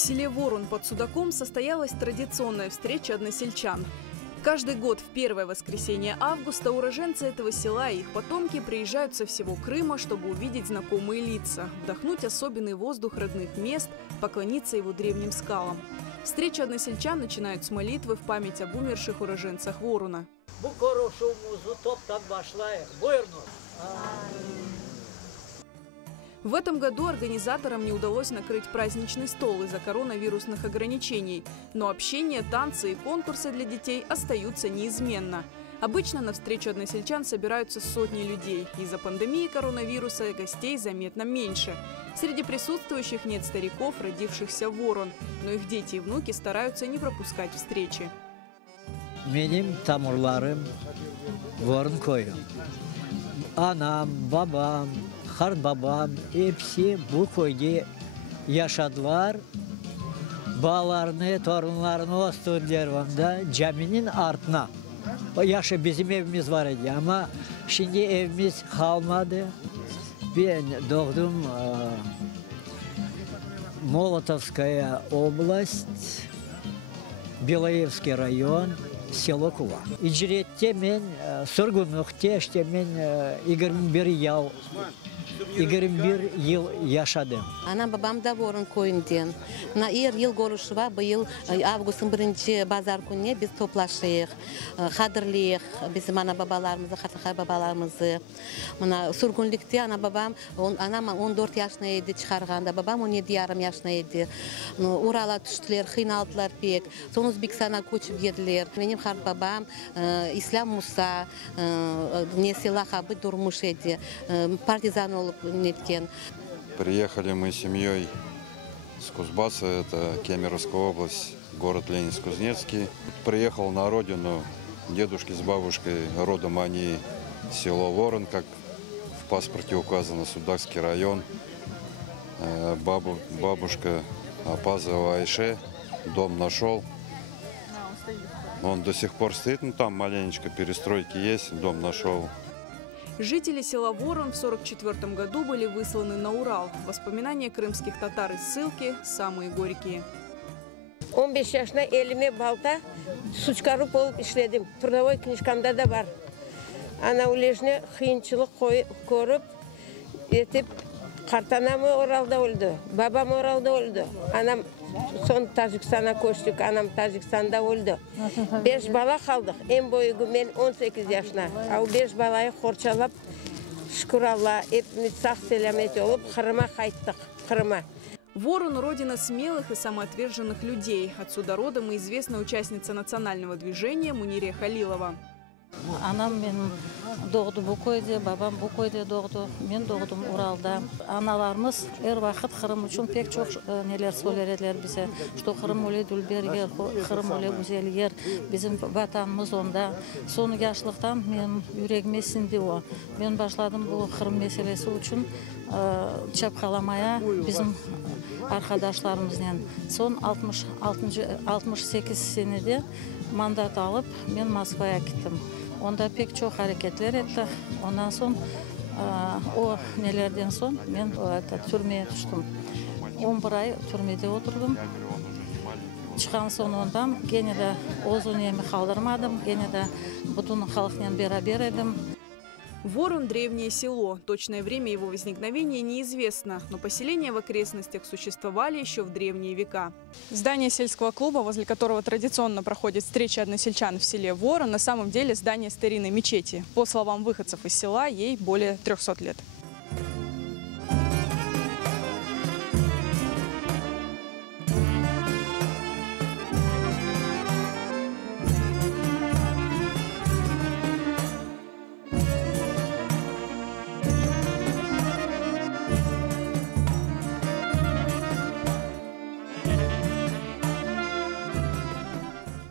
селе Ворон под Судаком состоялась традиционная встреча односельчан. Каждый год в первое воскресенье августа уроженцы этого села и их потомки приезжают со всего Крыма, чтобы увидеть знакомые лица, вдохнуть особенный воздух родных мест, поклониться его древним скалам. Встречу односельчан начинают с молитвы в память об умерших уроженцах Ворона. В этом году организаторам не удалось накрыть праздничный стол из-за коронавирусных ограничений, но общение, танцы и конкурсы для детей остаются неизменно. Обычно на встречу односельчан собираются сотни людей. Из-за пандемии коронавируса гостей заметно меньше. Среди присутствующих нет стариков, родившихся в Ворон, но их дети и внуки стараются не пропускать встречи. Benim tamurlarım Ворон koyu. Anam, babam, babam hepsi bu köyde yaşadılar. Bağlarını, torunlarını Ostudervan'da caminin altına. O yaşı bizim evimiz var idi ama şimdi evimiz kalmadı. Ben doğdum Молотовская область, Белоевский район, село Кува. İcretте мен, Surgunluk'ta işte ben 21 yıl yaşadım. Anam babam da Ворон köyünden. Her yıl görüşüva bu yıl Avgust'un 1. bazar gününe biz toplaşıyıq, hatırlayıq bizim ana babalarımızı, hatırlar babalarımızı. Surgunluk'ta anam 14 yaşındaydı çıkarğanda, babam 17,5 yaşındaydı. Urala düştüler, kıyналdılar pek. Sonra Özbekistan'a koçup geldiler. Benim babam İslam Musa, ne silahı durmuş idi, partizan olup неткен. Приехали мы семьей с Кузбасса, это Кемеровская область, город Ленинск-Кузнецкий. Приехал на родину дедушки с бабушкой, родом они село Ворон, как в паспорте указано, Судакский район. Бабушка Апазова Айше, дом нашел. Он до сих пор стоит, но там маленечко перестройки есть, дом нашел. Жители села Ворон в 1944 году были высланы на Урал. Воспоминания крымских татар из ссылки самые горькие. 15 yaşında elime balta su çıkarıp olup işledim. Trudовой knижкамда da var. Ana ulejne kıyınçılık korup etip kartanamı Oral'da öldü. Babam Oral'da öldü. Anam son Tajikistan'a koştuk. Anam Tajikistan'da öldü. 5 bala kaldık. En büyüğü ben 18 yaşına. O 5 balayı korçalap şükür Allah'a hepimiz sağ selamet olup Kırım'a kayıttık. Kırım'a. Ворон – родина смелых и самоотверженных людей. Отсюда родом и известная участница национального движения Мунирия Халилова. Anam benim doğdu bu köyde, babam bu köyde doğdu. Ben doğdum Ural'da. Analarımız her vakit Kırım için pek çok neler söylerler bize. İşte Kırım öyle dülber yer, Kırım öyle güzel yer. Bizim vatanımız onda. Son yaşlıktan benim yüreğime sindi o. Ben başladım bu Kırım meselesi için çapkalamaya bizim arkadaşlarımızla. Son 68 senede mandat alıp ben Moskva'ya gittim. Onda pek çok hareketler ettik. Ondan sonra o nelerden sonra ben türmeye düştüm. 11 ay türmede oturdum. Çıkan sonundan gene de uzun yemi kaldırmadım. Gene de bütün halkla beraber edim. Ворон – древнее село. Точное время его возникновения неизвестно, но поселения в окрестностях существовали еще в древние века. Здание сельского клуба, возле которого традиционно проходит встреча односельчан в селе Ворон, на самом деле здание старинной мечети. По словам выходцев из села, ей более 300 лет.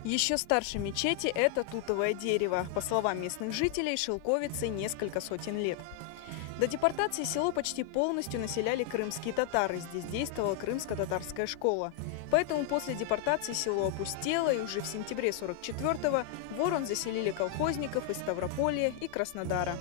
Еще старше мечети – это тутовое дерево. По словам местных жителей, шелковице несколько сотен лет. До депортации село почти полностью населяли крымские татары. Здесь действовала крымско-татарская школа. Поэтому после депортации село опустело, и уже в сентябре 1944-го Ворон заселили колхозников из Ставрополья и Краснодара.